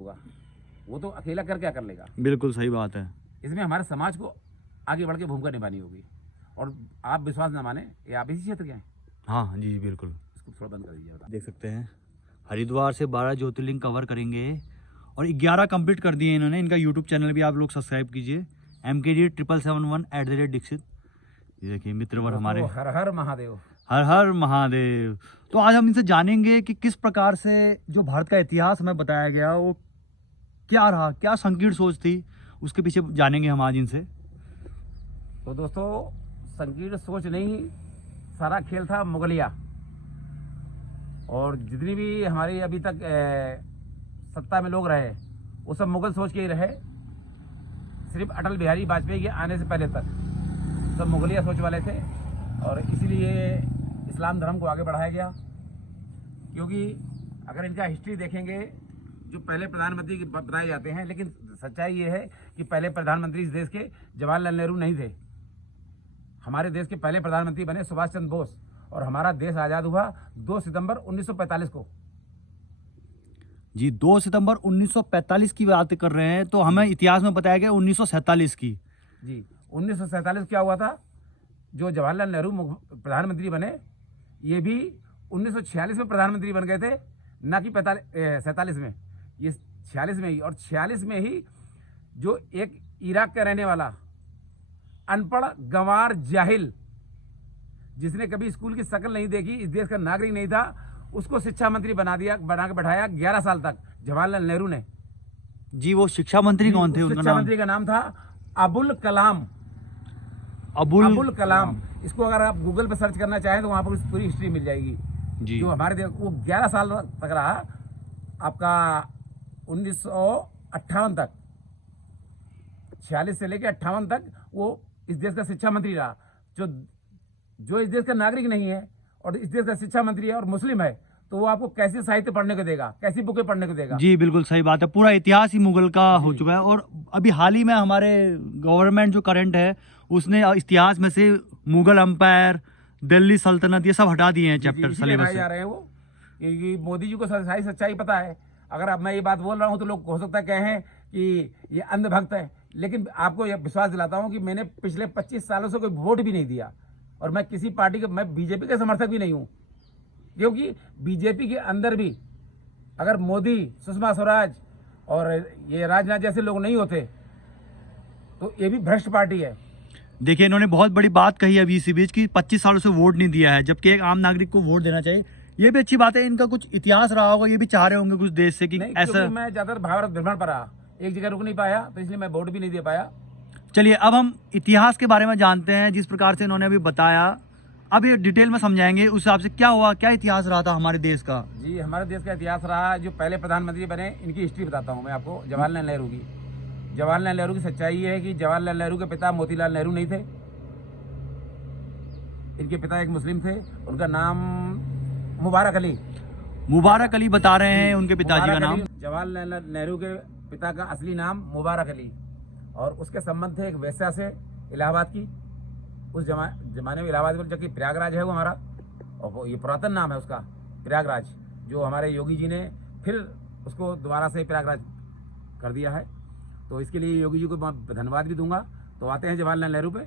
होगा, वो तो अकेला कर क्या कर लेगा। बिल्कुल सही बात है। इसमें हमारे समाज को आगे बढ़ के भूमिका निभानी होगी। और आप विश्वास न माने, ये आप इसी क्षेत्र के हैं। हाँ जी बिल्कुल। इसको थोड़ा बंद कर दीजिए। देख सकते हैं हरिद्वार से 12 ज्योतिर्लिंग कवर करेंगे और 11 कंप्लीट कर दिए इन्होंने। इनका यूट्यूब चैनल भी आप लोग सब्सक्राइब कीजिए, MKD777 @ देखिए मित्रवर हमारे। हर हर महादेव। हर हर महादेव। तो आज हम इनसे जानेंगे कि किस प्रकार से जो भारत का इतिहास हमें बताया गया वो क्या रहा, क्या संकीर्ण सोच थी, उसके पीछे जानेंगे हम आज इनसे। तो दोस्तों, संकीर्ण सोच नहीं, सारा खेल था मुगलिया। और जितनी भी हमारी अभी तक सत्ता में लोग रहे, वो सब मुगल सोच के ही रहे। सिर्फ अटल बिहारी वाजपेयी के आने से पहले तक सब मुगलिया सोच वाले थे। और इसीलिए इस्लाम धर्म को आगे बढ़ाया गया। क्योंकि अगर इनका हिस्ट्री देखेंगे, जो पहले प्रधानमंत्री बताए जाते हैं, लेकिन सच्चाई ये है कि पहले प्रधानमंत्री इस देश के जवाहरलाल नेहरू नहीं थे। हमारे देश के पहले प्रधानमंत्री बने सुभाष चंद्र बोस। और हमारा देश आज़ाद हुआ 2 सितंबर 1945 को। जी 2 सितंबर 1945 की बात कर रहे हैं, तो हमें इतिहास में बताया गया 1947 की। जी 1947 क्या हुआ था, जो जवाहरलाल नेहरू प्रधानमंत्री बने, ये भी 1946 में प्रधानमंत्री बन गए थे, ना कि 47 में। ये 46 में ही। और 46 में ही जो एक इराक का रहने वाला अनपढ़ गंवार जाहिल, जिसने कभी स्कूल की शक्ल नहीं देखी, इस देश का नागरिक नहीं था, उसको शिक्षा मंत्री बना के बैठाया 11 साल तक जवाहरलाल नेहरू ने। जी वो शिक्षा मंत्री कौन थे? उनका शिक्षा मंत्री का नाम था अबुल कलाम। अबुल कलाम। इसको अगर आप गूगल पे सर्च करना चाहें तो वहां पर पूरी हिस्ट्री मिल जाएगी। जी। जो हमारे देश वो 11 साल तक रहा, आपका 1958 तक, 46 से लेकर 58 तक वो इस देश का शिक्षा मंत्री रहा। जो इस देश का नागरिक नहीं है और इस देश का शिक्षा मंत्री है और मुस्लिम है, तो वो आपको कैसे साहित्य पढ़ने को देगा, कैसी बुकें पढ़ने को देगा। जी बिल्कुल सही बात है। पूरा इतिहास ही मुगल का हो चुका है। और अभी हाल ही में हमारे गवर्नमेंट जो करंट है, उसने इतिहास में से मुगल एम्पायर, दिल्ली सल्तनत, ये सब हटा दिए हैं चैप्टर सिलेबस से। जा रहे हैं वो, क्योंकि मोदी जी को सारी सच्चाई पता है। अगर अब मैं ये बात बोल रहा हूँ तो लोग हो सकता है कहें कि ये अंधभक्त है, लेकिन आपको यह विश्वास दिलाता हूँ कि मैंने पिछले 25 सालों से कोई वोट भी नहीं दिया। और मैं किसी पार्टी का, मैं बीजेपी का समर्थक भी नहीं हूँ। क्योंकि बीजेपी के अंदर भी अगर मोदी, सुषमा स्वराज और ये राजनाथ जैसे लोग नहीं होते तो ये भी भ्रष्ट पार्टी है। देखिए इन्होंने बहुत बड़ी बात कही अभी इसी बीच की 25 सालों से वोट नहीं दिया है, जबकि एक आम नागरिक को वोट देना चाहिए। ये भी अच्छी बात है। इनका कुछ इतिहास रहा होगा, ये भी चाह रहे होंगे कुछ देश से कि ऐसा। मैं ज्यादातर भारत भ्रमण पर रहा, एक जगह रुक नहीं पाया, तो इसलिए मैं वोट भी नहीं दे पाया। चलिए अब हम इतिहास के बारे में जानते हैं। जिस प्रकार से इन्होंने अभी बताया, अब ये डिटेल में समझाएंगे उस हिसाब से क्या हुआ, क्या इतिहास रहा था हमारे देश का। जी हमारे देश का इतिहास रहा, जो पहले प्रधानमंत्री बने, इनकी हिस्ट्री बताता हूँ मैं आपको। जवाहरलाल नेहरू की। जवाहरलाल नेहरू की सच्चाई ये है कि जवाहरलाल नेहरू के पिता मोतीलाल नेहरू नहीं थे। इनके पिता एक मुस्लिम थे, उनका नाम मुबारक अली। मुबारक अली बता रहे हैं उनके पिताजी का नाम। जवाहरलाल नेहरू के पिता का असली नाम मुबारक अली। और उसके संबंध थे एक वेश्या से, इलाहाबाद की। उस जमाने में इलाहाबाद में, जबकि प्रयागराज है वो हमारा, और वो ये पुरातन नाम है उसका, प्रयागराज, जो हमारे योगी जी ने फिर उसको दोबारा से प्रयागराज कर दिया है। तो इसके लिए योगी जी को मैं धन्यवाद भी दूंगा। तो आते हैं जवाहरलाल नेहरू पे।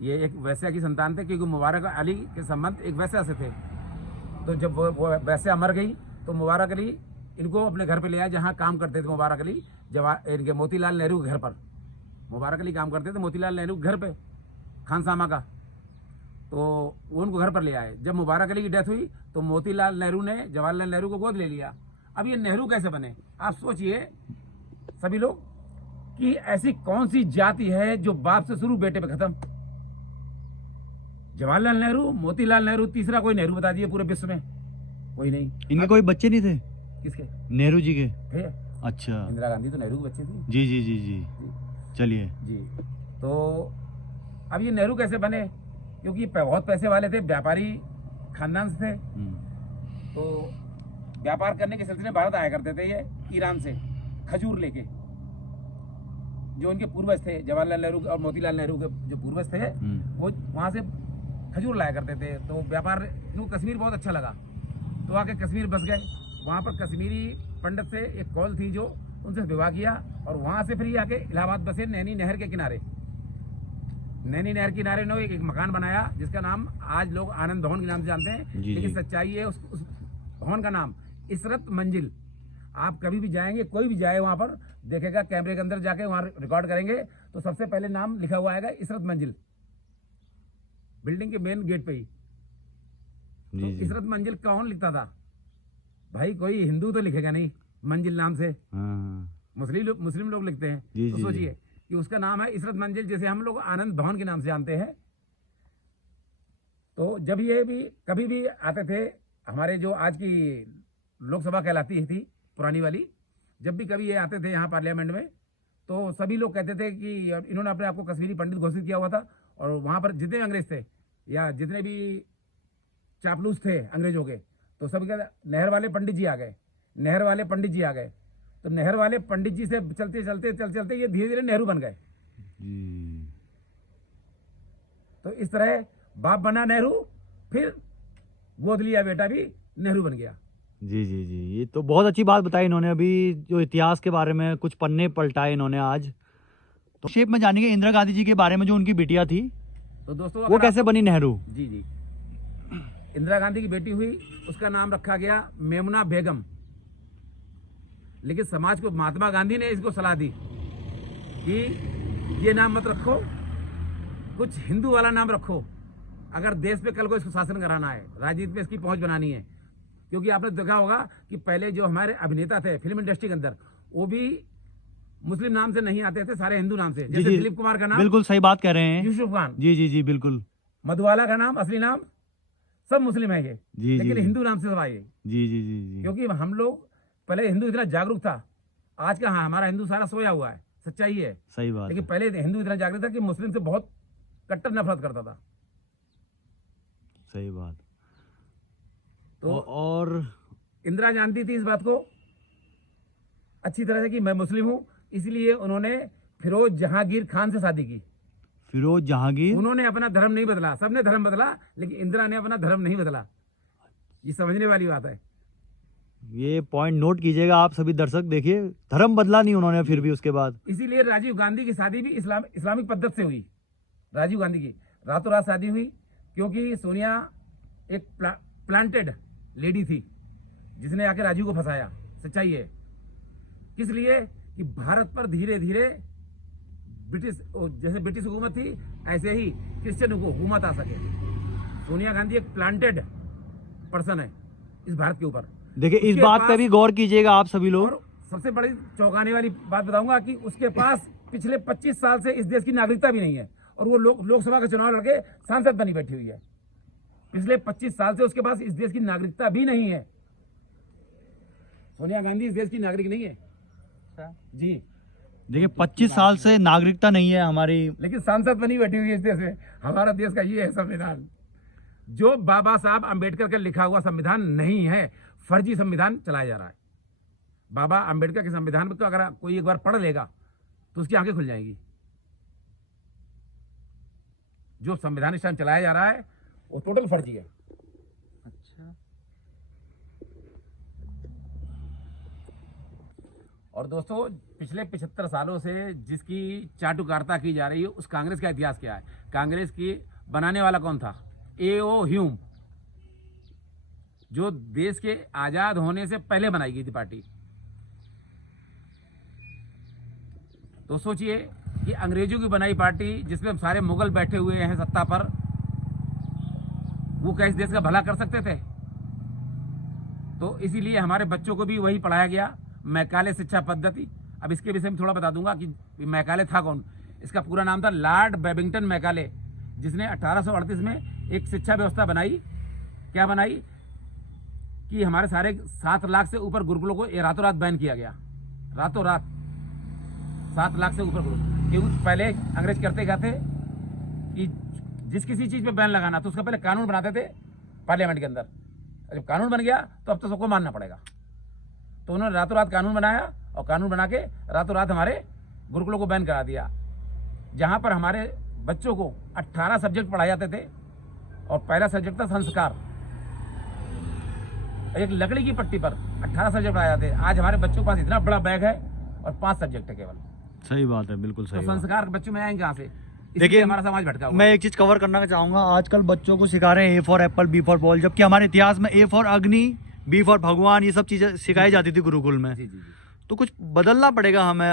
ये एक वैश्या की संतान थे, क्योंकि मुबारक अली के संबंध एक वैश्या से थे। तो जब वो वैश्या मर गई तो मुबारक अली इनको अपने घर पे ले आया, जहाँ काम करते थे मुबारक अली इनके मोतीलाल नेहरू के घर पर। मुबारक अली काम करते थे मोतीलाल नेहरू के घर पे, खानसामा का। तो वो उनको घर पर ले आए। जब मुबारक अली की डेथ हुई तो मोतीलाल नेहरू ने जवाहरलाल नेहरू को गोद ले लिया। अब ये नेहरू कैसे बने, आप सोचिए सभी लोग, कि ऐसी कौन सी जाति है जो बाप से शुरू बेटे पे खत्म। जवाहरलाल नेहरू, मोतीलाल नेहरू, तीसरा कोई नेहरू बता दिए पूरे विश्व में? कोई नहीं। इनके कोई बच्चे नहीं थे? किसके? नेहरू जी के थे। अच्छा। इंदिरा गांधी तो नेहरू के बच्चे थे। जी जी जी जी, चलिए जी। तो अब ये नेहरू कैसे बने? क्योंकि बहुत पैसे वाले थे, व्यापारी खानदान से थे। तो व्यापार करने के सिलसिले में भारत आया करते थे ये, ईरान से खजूर लेके। जो उनके पूर्वज थे, जवाहरलाल नेहरू और मोतीलाल नेहरू के जो पूर्वज थे, वो वहाँ से खजूर लाया करते थे। तो व्यापार इनको कश्मीर बहुत अच्छा लगा, तो आके कश्मीर बस गए। वहाँ पर कश्मीरी पंडित से एक कॉल थी जो उनसे विवाह किया और वहां से फिर ये आके इलाहाबाद बसे नैनी नहर के किनारे। नैनी नहर किनारे ने एक मकान बनाया जिसका नाम आज लोग आनंद भवन के नाम से जानते हैं, जी, लेकिन जी। सच्चाई है उस भवन का नाम इसरत मंजिल। आप कभी भी जाएंगे, कोई भी जाए वहां पर देखेगा, कैमरे के अंदर जाके वहां रिकॉर्ड करेंगे तो सबसे पहले नाम लिखा हुआ आएगा इसरत मंजिल, बिल्डिंग के मेन गेट पे ही। तो जी, जी। इसरत मंजिल कौन लिखता था भाई? कोई हिंदू तो लिखेगा नहीं मंजिल नाम से, हाँ, मुस्लिम लोग लिखते हैं। जी, तो जी, सोचिए कि उसका नाम है इसरत मंजिल, जैसे हम लोग आनंद भवन के नाम से जानते हैं। तो जब ये भी कभी भी आते थे, हमारे जो आज की लोकसभा कहलाती थी पुरानी वाली, जब भी कभी ये आते थे यहाँ पार्लियामेंट में, तो सभी लोग कहते थे कि इन्होंने अपने आप को कश्मीरी पंडित घोषित किया हुआ था। और वहाँ पर जितने अंग्रेज थे या जितने भी चापलूस थे अंग्रेजों के, तो सब कहते नहर वाले पंडित जी आ गए, नहर वाले पंडित जी आ गए। तो नहर वाले पंडित जी से चलते चलते ये धीरे धीरे नेहरू बन गए। जी। तो इस तरह बाप बना नेहरू, फिर गोद लिया बेटा भी नेहरू बन गया। जी, जी, जी। ये तो बहुत अच्छी बात बताई इन्होंने, अभी जो इतिहास के बारे में कुछ पन्ने पलटाए इन्होंने आज। तो शेप में जानेंगे इंदिरा गांधी जी के बारे में, जो उनकी बिटिया थी, तो दोस्तों वो कैसे बनी नेहरू। जी जी, इंदिरा गांधी की बेटी हुई, उसका नाम रखा गया मेमुना बेगम। लेकिन समाज को महात्मा गांधी ने इसको सलाह दी कि ये नाम मत रखो, कुछ हिंदू वाला नाम रखो, अगर देश पे कल को इसको शासन कराना है, राजनीति पे इसकी पहुंच बनानी है। क्योंकि आपने देखा होगा कि पहले जो हमारे अभिनेता थे फिल्म इंडस्ट्री के अंदर, वो भी मुस्लिम नाम से नहीं आते थे, सारे हिंदू नाम से। जी, जैसे जी, दिलीप कुमार का नाम बिल्कुल सही बात कह रहे हैं। यूसुफ खान, जी, जी, जी, बिल्कुल। मधुबाला का नाम असली नाम सब मुस्लिम है ये, जी, लेकिन जी। हिंदू नाम से सब आए। जी, जी, जी, जी। क्योंकि हम लोग पहले हिंदू इतना जागरूक था, आज का हाँ हमारा हिंदू सारा सोया हुआ है, सच्चाई है। सही बात लेकिन है। पहले हिंदू इतना जागरूक था कि मुस्लिम से बहुत कट्टर नफरत करता था। सही बात। तो और इंदिरा जानती थी इस बात को अच्छी तरह से कि मैं मुस्लिम हूँ, इसलिए उन्होंने फिरोज जहांगीर खान से शादी की। फिरोज जहांगीर। उन्होंने अपना धर्म नहीं बदला, सबने धर्म बदला, लेकिन इंदिरा ने अपना धर्म नहीं बदला। ये समझने वाली बात है। ये पॉइंट नोट कीजिएगा आप सभी दर्शक, देखिए धर्म बदला नहीं उन्होंने फिर भी उसके बाद। इसीलिए राजीव गांधी की शादी भी इस्लामिक पद्धति से हुई। राजीव गांधी की रातों रात शादी हुई, क्योंकि सोनिया एक प्लांटेड लेडी थी जिसने आके राजीव को फंसाया। सच्चाई है। किस लिए? कि भारत पर धीरे धीरे जैसे ब्रिटिश हुकूमत थी, ऐसे ही क्रिश्चियन हुकूमत आ सके। सोनिया गांधी एक प्लांटेड पर्सन है इस भारत के ऊपर। देखिए इस उसके बात पे पास- भी गौर कीजिएगा आप सभी लोग। और सबसे बड़ी चौंकाने वाली बात बताऊंगा कि उसके पास पिछले 25 साल से इस देश की नागरिकता भी नहीं है, और वो लोकसभा का चुनाव लड़के सांसद बनी बैठी हुई है। पिछले 25 साल से उसके पास इस देश की नागरिकता भी नहीं है। सोनिया गांधी इस देश की नागरिक नहीं है जी, देखिए 25 साल से नागरिकता नहीं है हमारी, लेकिन सांसद बनी बैठी हुई है इस देश में। हमारा देश का ये है संविधान, जो बाबा साहब अंबेडकर का लिखा हुआ संविधान नहीं है, फर्जी संविधान चलाया जा रहा है। बाबा अंबेडकर के संविधान को अगर कोई एक बार पढ़ लेगा तो उसकी आंखें खुल जाएंगी। जो संविधान इस टाइम चलाया जा रहा है वो टोटल फर्जी है। अच्छा। और दोस्तों पिछले 75 सालों से जिसकी चाटुकारिता की जा रही है, उस कांग्रेस का इतिहास क्या है? कांग्रेस की बनाने वाला कौन था? A.O. ह्यूम, जो देश के आजाद होने से पहले बनाई गई थी पार्टी। तो सोचिए कि अंग्रेजों की बनाई पार्टी जिसमें सारे मुगल बैठे हुए हैं सत्ता पर, वो क्या इस देश का भला कर सकते थे? तो इसीलिए हमारे बच्चों को भी वही पढ़ाया गया, मैकाले शिक्षा पद्धति। अब इसके विषय में थोड़ा बता दूंगा कि मैकाले था कौन। इसका पूरा नाम था लॉर्ड बेबिंगटन मैकाले, जिसने 1838 में एक शिक्षा व्यवस्था बनाई। क्या बनाई? कि हमारे सारे 7 लाख से ऊपर गुरुकुलों को ये रातों रात बैन किया गया। रातों रात 7 लाख से ऊपर गुरुकुल। क्योंकि पहले अंग्रेज करते क्या थे कि जिस किसी चीज पे बैन लगाना तो उसका पहले कानून बनाते थे पार्लियामेंट के अंदर। जब कानून बन गया तो अब तो सबको मानना पड़ेगा। तो उन्होंने रातों रात कानून बनाया, और कानून बना के रातों रात हमारे गुरुकुलों को बैन करा दिया। जहां पर हमारे बच्चों को 18 सब्जेक्ट पढ़ाए जाते थे, और पहला सब्जेक्ट था संस्कार। एक लकड़ी की पट्टी पर 18 सब्जेक्ट पढ़ाए जाते हैं। आज हमारे बच्चों के पास इतना बड़ा बैग है और 5 सब्जेक्ट है केवल। सही बात है, बिल्कुल तो सही बात। संस्कार बच्चों में आएंगे कहाँ से? देखिए, देखिए हमारा समाज भटका हुआ है। मैं एक चीज कवर करना चाहूंगा। आजकल बच्चों को सिखा रहे हैं A for apple, B for ball, जबकि हमारे इतिहास में A for Agni, B for भगवान, ये सब चीजें सिखाई जाती थी गुरुकुल में। जी जी जी। तो कुछ बदलना पड़ेगा हमें।